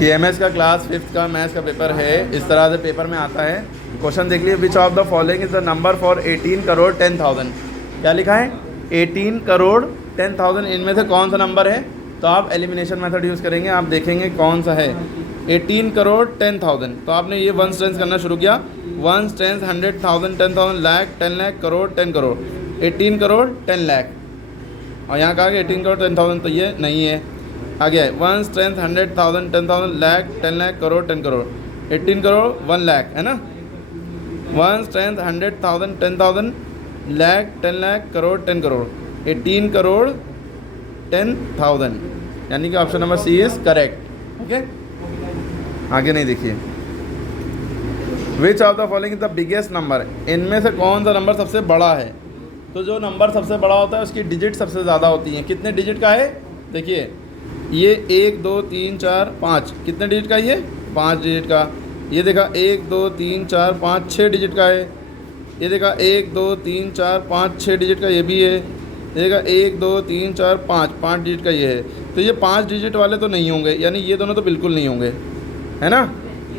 CMS का class 5th का maths का पेपर है। इस तरह से पेपर में आता है। क्वेश्चन देख लीजिए, विच of the following is the number for 18 crore 10,000। क्या लिखा है? 18 करोड़ 10,000, इनमें से कौन सा नंबर है? तो आप एलिमिनेशन मेथड यूज़ करेंगे, आप देखेंगे कौन सा है। 18 करोड़ 10,000, तो आपने ये वन स्ट्रेंथ करना शुरू किया। One strength 100,000, 10,000, lakh, 10 lakh, crore, 10 crore, 18 crore 10 lakh. और यहाँ कहा कि 18 करोड़ 10,000, तो ये नहीं है। आगे है वन स्ट्रेंथ 100,000, 10,000, लाख, 10 लाख, करोड़, 10 करोड़, 18 करोड़ 1 लाख, है ना। वन स्ट्रेंथ 100,000, 10,000, लाख, 10 लाख, करोड़, 10 करोड़, 18 करोड़ 10,000, यानी कि option number C is correct. Okay, आगे नहीं देखिए। Which of the following is the biggest number, इनमें से कौन सा नंबर सबसे बड़ा है? तो जो नंबर सबसे बड़ा होता है उसकी डिजिट सबसे ज़्यादा होती हैं। कितने डिजिट का है? देखिए, ये 1 2 3 4 5, कितने डिजिट का? ये 5 डिजिट का। ये देखा 1 2 3 4 5 6 डिजिट का है। ये देखा 1 2 3 4 5 6 डिजिट का ये भी है। ये देखा 1 2 3 4 5 डिजिट का ये है। तो ये 5 डिजिट वाले तो नहीं होंगे, यानी ये दोनों तो बिल्कुल नहीं होंगे, है ना।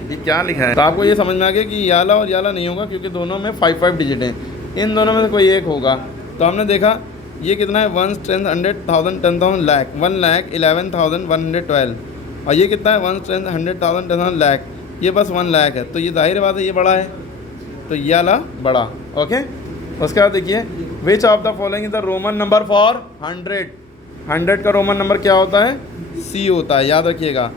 ये क्या लिखा है? तो आपको ये समझ में आ गया कि याला और याला नहीं होगा, क्योंकि दोनों में 5 डिजिट हैं। इन दोनों में से कोई एक होगा। तो हमने देखा ये कितना है? One strength 100,000, 10,000, lakh, 1 lakh 11,112। और ये कितना है? वन स्ट्रेंथ 100,000, 10,000, लाख, ये बस 1 लाख है। तो ये जाहिर बात है ये बड़ा है, तो ये वाला बड़ा। ओके, उसके बाद देखिए, which of the following is the Roman number for 100। 100 का रोमन नंबर क्या होता है? C होता है, याद रखिएगा।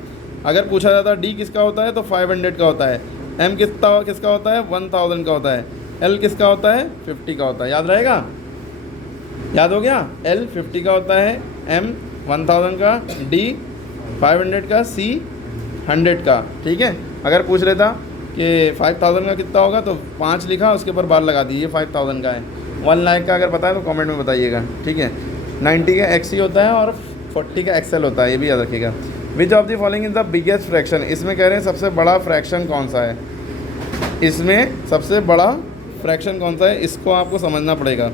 अगर पूछा जाता है D किसका होता है, तो 500 का होता है। M किसका होता है? 1000 का होता है। L किसका होता है? 50 का होता है। याद रहेगा? याद हो गया? L 50 का होता है, M 1000 का, D 500 का, C 100 का। ठीक है, अगर पूछ लेता कि 5000 का कितना होगा, तो 5 लिखा, उसके ऊपर बार लगा दी, ये 5000 का है। 1 लाख का अगर पता है तो कमेंट में बताइएगा। ठीक है, 90 का XC होता है और 40 का XL होता है, ये भी याद रखिएगा। विच of the following is the biggest fraction, इसमें कह रहे हैं सबसे बड़ा फ्रैक्शन कौन सा है? इसमें सबसे बड़ा फ्रैक्शन कौन सा है, इसको आपको समझना पड़ेगा।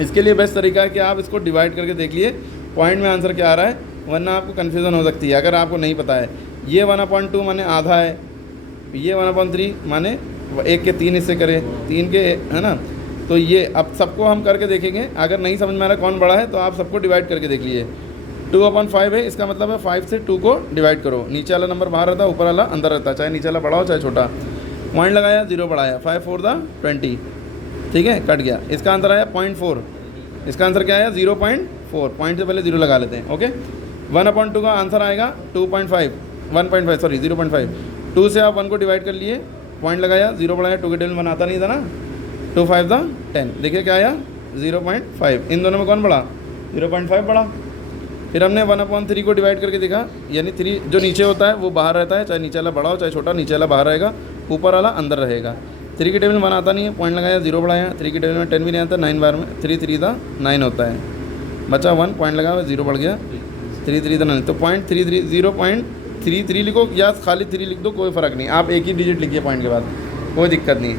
इसके लिए बेस्ट तरीका है कि आप इसको डिवाइड करके देख लिए पॉइंट में आंसर क्या आ रहा है, वरना आपको कन्फ्यूज़न हो सकती है अगर आपको नहीं पता है। ये 1/2 माने आधा है, ये 1/3 माने 1 के 3 हिस्से करें, 3 के, है ना। तो ये अब सबको हम करके देखेंगे। अगर नहीं समझ में आ रहा कौन बड़ा है, तो आप सबको डिवाइड करके देख लीजिए। 2/5 है, इसका मतलब है 5 से 2 को डिवाइड करो। नीचे वाला नंबर बाहर रहता है, ऊपर वाला अंदर रहता है, चाहे नीचे वाला बड़ा हो चाहे छोटा। पॉइंट लगाया, 0 बढ़ाया, 5 4 20। ठीक है, कट गया। इसका आंसर आया 0.4। इसका आंसर क्या आया? 0.4। पॉइंट से पहले 0 लगा लेते हैं। ओके, 1/2 का आंसर आएगा 2.5, 1.5 सॉरी 0.5। 2 से आप 1 को डिवाइड कर लिए, पॉइंट लगाया, 0 बढ़ाया, 2 के टेबल बनाता नहीं था ना। 2 5 10, देखिए क्या आया? 0.5। इन दोनों में कौन बड़ा? 0.5 बड़ा। फिर हमने 1/3 को डिवाइड करके देखा, यानी 3 जो नीचे होता है वो बाहर रहता है, चाहे नीचे वाला बड़ा हो चाहे छोटा, नीचे वाला बाहर रहेगा, ऊपर वाला अंदर रहेगा। 3 की टेबल में बनाता नहीं है, पॉइंट लगाया, 0 बढ़ाया, 3 की टेबल में 10 भी नहीं आता, 9 बार में 3 3 9 होता है, बचा 1, पॉइंट लगाया, 0 बढ़ गया, 3 3 9। तो 0.33 लिखो या खाली 3 लिख दो, कोई फ़र्क नहीं। आप एक ही डिजिट लिखिए पॉइंट के बाद, कोई दिक्कत नहीं है।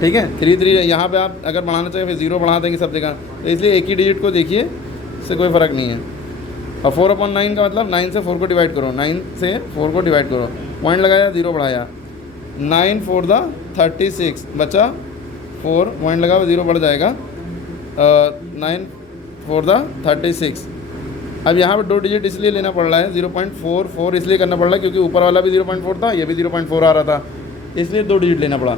ठीक है, 3 यहाँ पे आप अगर बढ़ाना चाहिए फिर 0 बढ़ा देंगे सब जगह, तो इसलिए एक ही डिजिट को देखिए, इससे कोई फ़र्क नहीं है। और 4/9 का मतलब 9 से 4 को डिवाइड करो, 9 से 4 को डिवाइड करो, पॉइंट लगाया, 0 बढ़ाया, 9 4 36, बचा 4, पॉइंट लगा, 0 बढ़ जाएगा, 9 4 36। अब यहाँ पर 2 डिजिट इसलिए लेना पड़ रहा है, 0.44 इसलिए करना पड़ रहा है क्योंकि ऊपर वाला भी 0.4 था, ये भी 0.4 आ रहा था, इसलिए 2 डिजिट लेना पड़ा।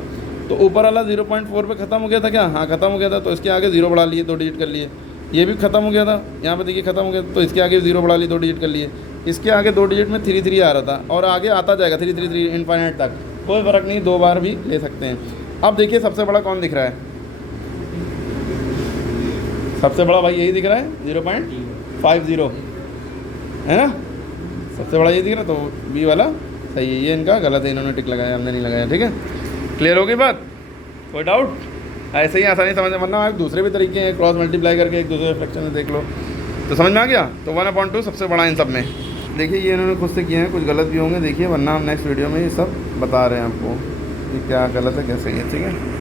तो ऊपर वाला 0.4 पे ख़त्म हो गया था क्या? हाँ, ख़त्म हो गया था, तो इसके आगे 0 बढ़ा लिए, 2 डिजिट कर लिए। ये भी ख़त्म हो गया था, यहाँ पे देखिए ख़त्म हो गया, तो इसके आगे 0 बढ़ा लिए, 2 डिजिट कर लिए। इसके आगे 2 डिजिट में 3 3 आ रहा था, और आगे आता जाएगा 3 3 3 इनफाइनाइट तक, कोई फ़र्क नहीं, 2 बार भी ले सकते हैं। अब देखिए सबसे बड़ा कौन दिख रहा है? सबसे बड़ा भाई यही दिख रहा है, 0.50, है ना। सबसे बड़ा ये दिख रहा है, तो बी वाला सही है। ये इनका गलत है, इन्होंने टिक लगाया, हमने नहीं लगाया। ठीक है, क्लियर हो गई बात? कोई डाउट? ऐसे ही आसानी समझ में, वरना दूसरे भी तरीके हैं, क्रॉस मल्टीप्लाई करके एक दूसरे फ्रैक्शन में देख लो, तो समझ में आ गया। तो 1/2 सबसे बड़ा इन सब में। देखिए ये इन्होंने खुद से किए हैं, कुछ गलत भी होंगे, देखिए, वरना हम नेक्स्ट वीडियो में ये सब बता रहे हैं आपको कि क्या गलत है कैसे है। ठीक है।